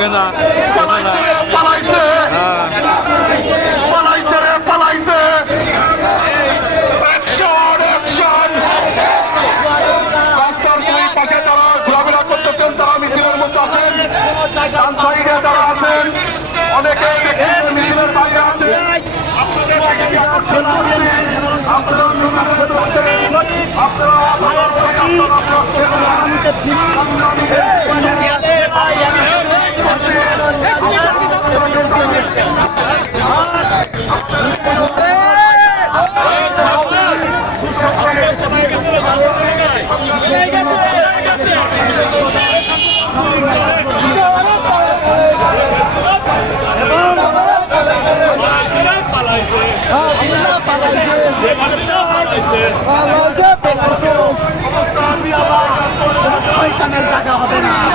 ঢোকে না পালাইছে পালাইছে রে পালাইছে অ্যাকশন অ্যাকশন রাস্তার দুই পাশে যারা ঘোরাফেরা করতেছেন তারা মিছিলের মধ্যে আছেন ডান সাইডে যারা আছেন অনেকে মিছিলের বাইরে আছেন জায়গা হবে না।